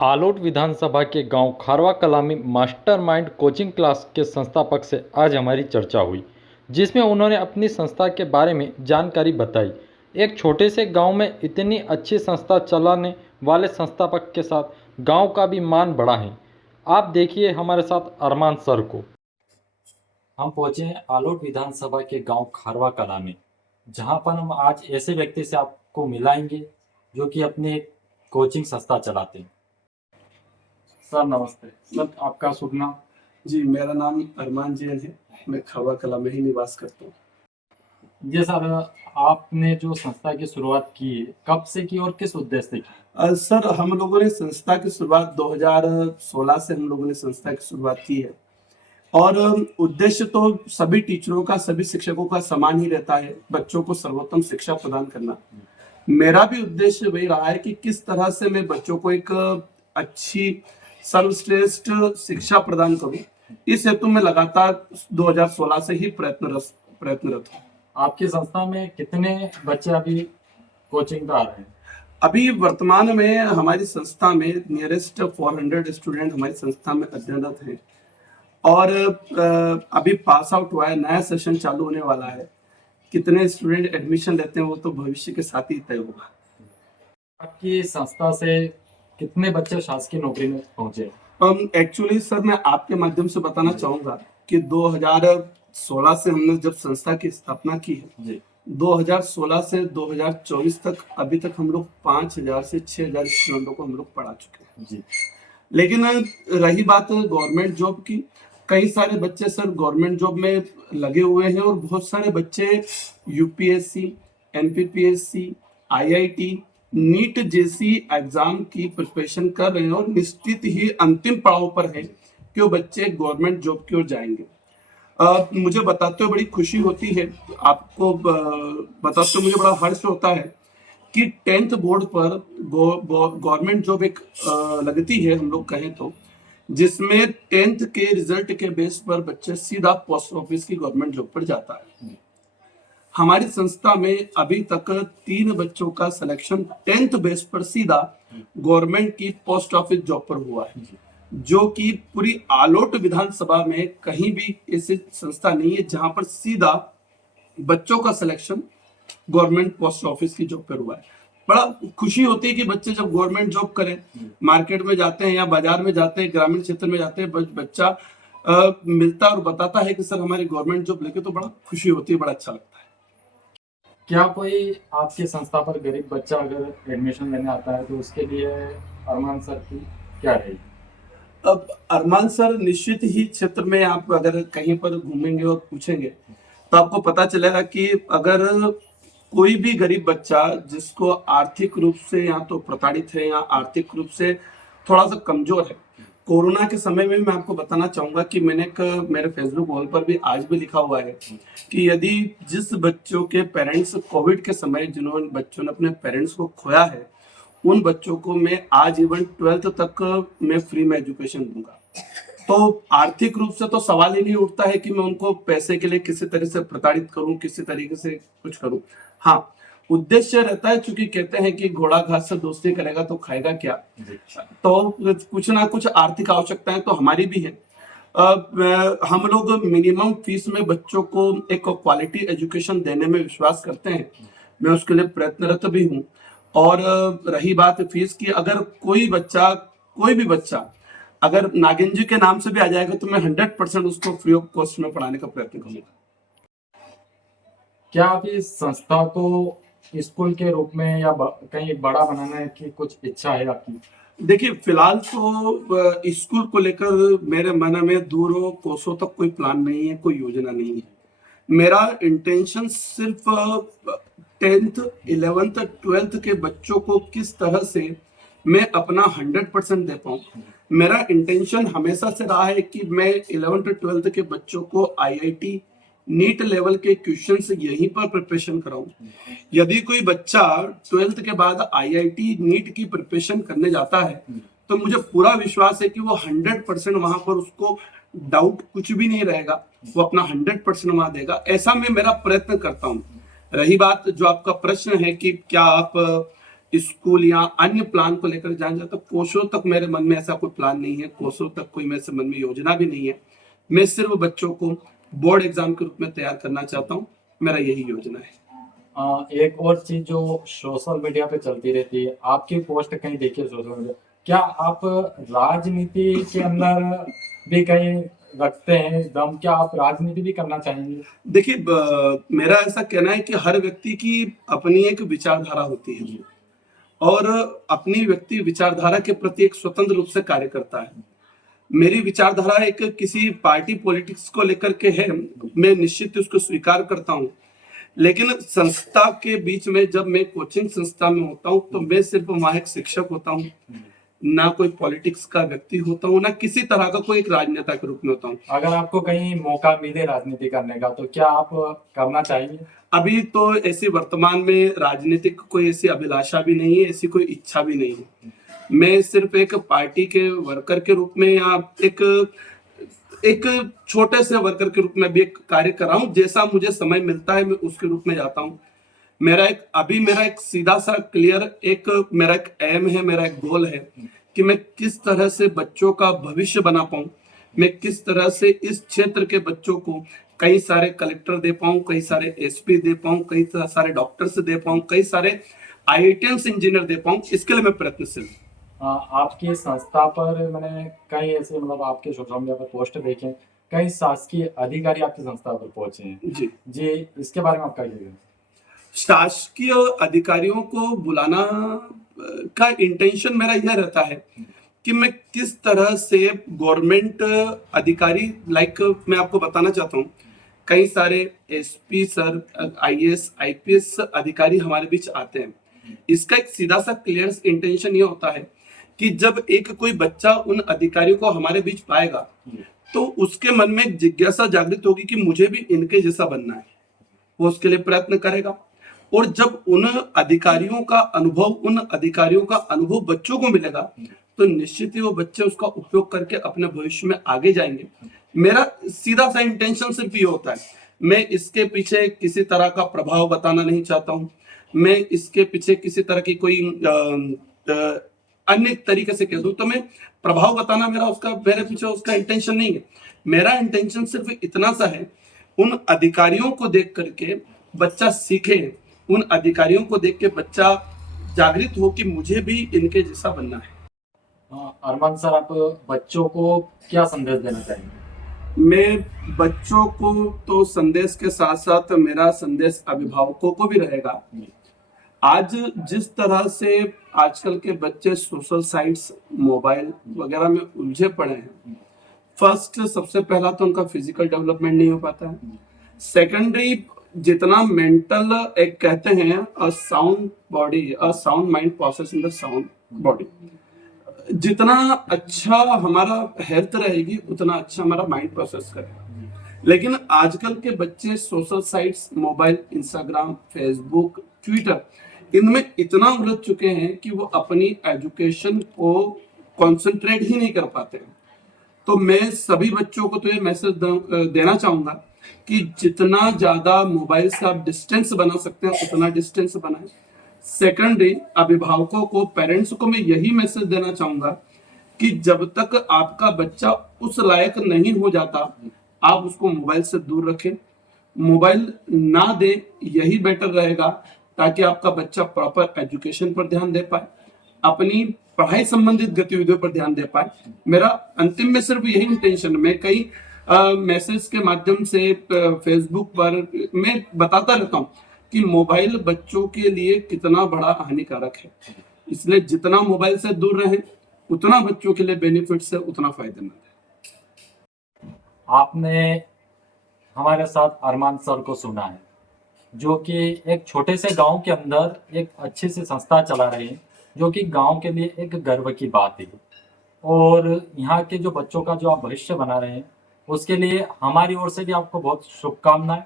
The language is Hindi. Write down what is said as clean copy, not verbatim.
आलोट विधानसभा के गांव खारवा कला में मास्टरमाइंड कोचिंग क्लास के संस्थापक से आज हमारी चर्चा हुई, जिसमें उन्होंने अपनी संस्था के बारे में जानकारी बताई। एक छोटे से गांव में इतनी अच्छी संस्था चलाने वाले संस्थापक के साथ गांव का भी मान बढ़ा है। आप देखिए हमारे साथ अरमान सर को। हम पहुंचे हैं आलोट विधानसभा के गांव खारवा कला में, जहां पर हम आज ऐसे व्यक्ति से आपको मिलाएंगे जो कि अपनी कोचिंग संस्था चलाते हैं। सर नमस्ते। सर आपका शुभ नाम? जी, मेरा नाम अरमान जैन है। मैं खारवा कला में ही निवास करता हूँ। जी सर, आपने जो संस्था की शुरुआत की है, कब से की और किस उद्देश्य से की? सर, हम लोगों ने संस्था की शुरुआत 2016 से हम लोगों ने संस्था की शुरुआत की है और उद्देश्य तो सभी टीचरों का, सभी शिक्षकों का समान ही रहता है, बच्चों को सर्वोत्तम शिक्षा प्रदान करना। मेरा भी उद्देश्य वही रहा है कि किस तरह से मैं बच्चों को एक अच्छी सर्वश्रेष्ठ शिक्षा प्रदान करूं। इस हेतु मैं लगातार 2016 से ही प्रयत्नरत हूँ। आपकी संस्था में कितने बच्चे अभी कोचिंग पे आ रहे हैं? अभी वर्तमान में हमारी संस्था में नियरेस्ट 400 स्टूडेंट हमारी संस्था में अध्ययनरत हैं और अभी पास आउट हुआ है, नया सेशन चालू होने वाला है। कितने स्टूडेंट एडमिशन लेते हैं वो तो भविष्य के साथ ही तय होगा। आपकी संस्था से कितने बच्चे शासकीय नौकरी में पहुंचे? एक्चुअली सर, मैं आपके माध्यम से बताना चाहूंगा कि 2016 से हमने जब संस्था की स्थापना की है जी, 2016 से 2024 तक अभी तक हम लोग 5000 से 6000 स्टूडेंटों को हम लोग पढ़ा चुके हैं जी। लेकिन रही बात गवर्नमेंट जॉब की, कई सारे बच्चे सर गवर्नमेंट जॉब में लगे हुए हैं और बहुत सारे बच्चे यूपीएससी, एनपीपीएससी, आईआईटी, नीट जैसी एग्जाम की प्रिपरेशन कर रहे हैं और निश्चित ही अंतिम पड़ाव पर है कि वो बच्चे गवर्नमेंट जॉब की ओर जाएंगे। मुझे बताते हुए बड़ी खुशी होती है, आपको बताते हुए मुझे बड़ा हर्ष होता है कि 10th बोर्ड पर गवर्नमेंट जॉब एक लगती है, हम लोग कहें तो, जिसमें 10th के रिजल्ट के बेस पर बच्चे सीधा पोस्ट ऑफिस की गवर्नमेंट जॉब पर जाता है। हमारी संस्था में अभी तक 3 बच्चों का सिलेक्शन 10th बेस पर सीधा गवर्नमेंट की पोस्ट ऑफिस जॉब पर हुआ है, जो कि पूरी आलोट विधानसभा में कहीं भी ऐसी संस्था नहीं है जहां पर सीधा बच्चों का सिलेक्शन गवर्नमेंट पोस्ट ऑफिस की जॉब पर हुआ है। बड़ा खुशी होती है कि बच्चे जब गवर्नमेंट जॉब करें, मार्केट में जाते हैं या बाजार में जाते हैं, ग्रामीण क्षेत्र में जाते हैं, बच्चा मिलता और बताता है कि सर हमारी गवर्नमेंट जॉब लेके, तो बड़ा खुशी होती है, बड़ा अच्छा लगता है। क्या कोई आपकी संस्था पर गरीब बच्चा अगर एडमिशन लेने आता है तो उसके लिए अरमान सर की क्या रहेगी? अब अरमान सर निश्चित ही क्षेत्र में आप अगर कहीं पर घूमेंगे और पूछेंगे तो आपको पता चलेगा कि अगर कोई भी गरीब बच्चा जिसको आर्थिक रूप से या तो प्रताड़ित है या आर्थिक रूप से थोड़ा सा कमजोर है, कोरोना के समय में मैं आपको बताना चाहूंगा कि मैंने मेरे फेसबुक वॉल पर भी आज भी लिखा हुआ है कि यदि जिस बच्चों के पेरेंट्स कोविड के समय जिन्होंने बच्चों ने अपने पेरेंट्स को खोया है, उन बच्चों को मैं आज इवन 12th तक मैं फ्री में एजुकेशन दूंगा। तो आर्थिक रूप से तो सवाल ही नहीं उठता है कि मैं उनको पैसे के लिए किसी तरह से प्रताड़ित करूं, किसी तरीके से कुछ करूं। हाँ, उद्देश्य रहता है, चूंकि कहते हैं कि घोड़ा घास से दोस्ती करेगा तो खाएगा क्या, तो कुछ ना कुछ आर्थिक आवश्यकताएं तो हमारी भी है। हम लोग मिनिमम फीस में बच्चों को एक क्वालिटी एजुकेशन देने में विश्वास करते हैं, मैं उसके लिए प्रयत्नरत भी हूँ। और रही बात फीस की, अगर कोई भी बच्चा अगर नागिन जी के नाम से भी आ जाएगा तो मैं 100% उसको फ्री ऑफ कॉस्ट में पढ़ाने का प्रयत्न करूंगा। क्या आप इस संस्था को स्कूल के रूप में या कहीं बड़ा बनाने की कुछ इच्छा है आपकी? देखिए, फिलहाल तो स्कूल को लेकर मेरे मन में दूरों कोसों तक कोई प्लान नहीं है, कोई योजना नहीं है। मेरा इंटेंशन सिर्फ 10th 11th 12th के बच्चों को किस तरह से मैं अपना 100% दे पाऊं। मेरा इंटेंशन हमेशा से रहा है कि मैं 11th 12th के बच्चों को आईआईटी नीट लेवल के क्वेश्चंस यहीं पर प्रिपरेशन कराऊं। यदि कोई बच्चा 12th के बाद आईआईटी नीट की प्रिपरेशन करने जाता है तो मुझे पूरा विश्वास है कि वो 100% वहां पर उसको डाउट कुछ भी नहीं रहेगा, वो अपना 100% वहां देगा। ऐसा मैं मेरा प्रयत्न करता हूं। रही बात जो आपका प्रश्न है कि क्या आप स्कूल या अन्य प्लान को लेकर जाना जाता, कोसों तक मेरे मन में ऐसा कोई प्लान नहीं है, कोसों तक कोई मेरे मन में योजना भी नहीं है। मैं सिर्फ बच्चों को बोर्ड एग्जाम के रूप में तैयार करना चाहता हूँ, मेरा यही योजना है। एक और चीज जो सोशल मीडिया पे चलती रहती है, आपकी पोस्ट कहीं देखिए सोशल मीडिया, क्या आप राजनीति के अंदर भी कहीं रखते हैं दम? क्या आप राजनीति भी करना चाहेंगे? देखिए, मेरा ऐसा कहना है कि हर व्यक्ति की अपनी एक विचारधारा होती है और अपनी व्यक्ति विचारधारा के प्रति एक स्वतंत्र रूप से कार्य करता है। मेरी विचारधारा एक किसी पार्टी पॉलिटिक्स को लेकर के है, मैं निश्चित उसको स्वीकार करता हूँ। लेकिन संस्था के बीच में जब मैं कोचिंग संस्था में होता हूँ तो मैं सिर्फ वहां एक शिक्षक होता हूँ, ना कोई पॉलिटिक्स का व्यक्ति होता हूँ, ना किसी तरह का कोई एक राजनेता के रूप में होता हूँ। अगर आपको कहीं मौका मिले राजनीति करने का तो क्या आप करना चाहेंगे? अभी तो ऐसी वर्तमान में राजनीतिक कोई ऐसी अभिलाषा भी नहीं है, ऐसी कोई इच्छा भी नहीं है। मैं सिर्फ एक पार्टी के वर्कर के रूप में या एक छोटे से वर्कर के रूप में भी एक कार्य कर रहा हूँ। जैसा मुझे समय मिलता है मैं उसके रूप में जाता हूँ। मेरा एक सीधा सा क्लियर मेरा एक एम है, मेरा एक गोल है कि मैं किस तरह से बच्चों का भविष्य बना पाऊं, मैं किस तरह से इस क्षेत्र के बच्चों को कई सारे कलेक्टर दे पाऊं, कई सारे एसपी दे पाऊं, कई सारे डॉक्टर्स दे पाऊं, कई सारे आईआईटीएस इंजीनियर दे पाऊं, इसके लिए मैं प्रयत्नशील हूं। आपकी संस्था पर मैंने कई ऐसे मतलब आपके सोशल मीडिया पर पोस्ट देखे, कई शासकीय अधिकारी आपकी संस्था पर पहुंचे हैं। जी जी, इसके बारे में आपका क्या कहना है? शासकीय अधिकारियों को बुलाना का इंटेंशन मेरा यह रहता है कि मैं किस तरह से गवर्नमेंट अधिकारी, मैं आपको बताना चाहता हूँ, कई सारे एसपी सर, आईएएस आईपीएस अधिकारी हमारे बीच आते हैं। इसका एक सीधा सा क्लियर इंटेंशन ये होता है कि जब एक कोई बच्चा उन अधिकारियों को हमारे बीच पाएगा तो उसके मन में एक जिज्ञासा जागृत होगी कि मुझे भी इनके जैसा बनना है, वो उसके लिए प्रयत्न करेगा। और जब उन अधिकारियों का अनुभव बच्चों को मिलेगा तो निश्चित ही वो बच्चे उसका उपयोग करके अपने भविष्य में आगे जाएंगे। मेरा सीधा सा इंटेंशन सिर्फ ये होता है, मैं इसके पीछे किसी तरह का प्रभाव बताना नहीं चाहता हूँ, मैं इसके पीछे किसी तरह की कोई अन्य तरीके से कह दूं तो मैं प्रभाव बताना मेरे पीछे उसका इंटेंशन नहीं है। मेरा इंटेंशन सिर्फ इतना सा है, उन अधिकारियों को देख करके बच्चा सीखे, उन अधिकारियों को देख के बच्चा जागृत हो कि मुझे भी इनके जैसा बनना है। अरमान सर, आप बच्चों को क्या संदेश देना चाहेंगे? मैं बच्चों को तो संदेश के साथ साथ मेरा संदेश अभिभावकों को भी रहेगा। आज जिस तरह से आजकल के बच्चे सोशल साइट्स, मोबाइल वगैरह में उलझे पड़े हैं, फर्स्ट सबसे पहला तो उनका फिजिकल डेवलपमेंट नहीं हो पाता है। सेकेंडरी, जितना मेंटल, एक कहते हैं a sound mind process in the sound body, जितना अच्छा हमारा हेल्थ रहेगी उतना अच्छा हमारा माइंड प्रोसेस करेगा। लेकिन आजकल के बच्चे social sites, mobile, Instagram, Facebook, Twitter, इनमें इतना उलझ चुके हैं कि वो अपनी एजुकेशन को कंसंट्रेट ही नहीं कर पाते। तो मैं सभी बच्चों को तो ये मैसेज देना चाहूंगा कि जितना ज्यादा मोबाइल से आप डिस्टेंस बना सकते हैं उतना डिस्टेंस बनाएं। सेकेंडरी, अभिभावकों को, पेरेंट्स को मैं यही मैसेज देना चाहूंगा कि जब तक आपका बच्चा उस लायक नहीं हो जाता आप उसको मोबाइल से दूर रखें, मोबाइल ना दे, यही बेटर रहेगा, ताकि आपका बच्चा प्रॉपर एजुकेशन पर ध्यान दे पाए, अपनी पढ़ाई संबंधित गतिविधियों पर ध्यान दे पाए। मेरा अंतिम में सिर्फ यही इंटेंशन, मैं कई मैसेज के माध्यम से फेसबुक पर मैं बताता रहता हूँ कि मोबाइल बच्चों के लिए कितना बड़ा हानिकारक है, इसलिए जितना मोबाइल से दूर रहें उतना बच्चों के लिए बेनिफिट्स है, उतना फायदेमंद है। आपने हमारे साथ अरमान सर को सुना है, जो कि एक छोटे से गांव के अंदर एक अच्छी सी संस्था चला रहे हैं, जो कि गांव के लिए एक गर्व की बात है। और यहाँ के जो बच्चों का जो आप भविष्य बना रहे हैं उसके लिए हमारी ओर से भी आपको बहुत शुभकामनाएं।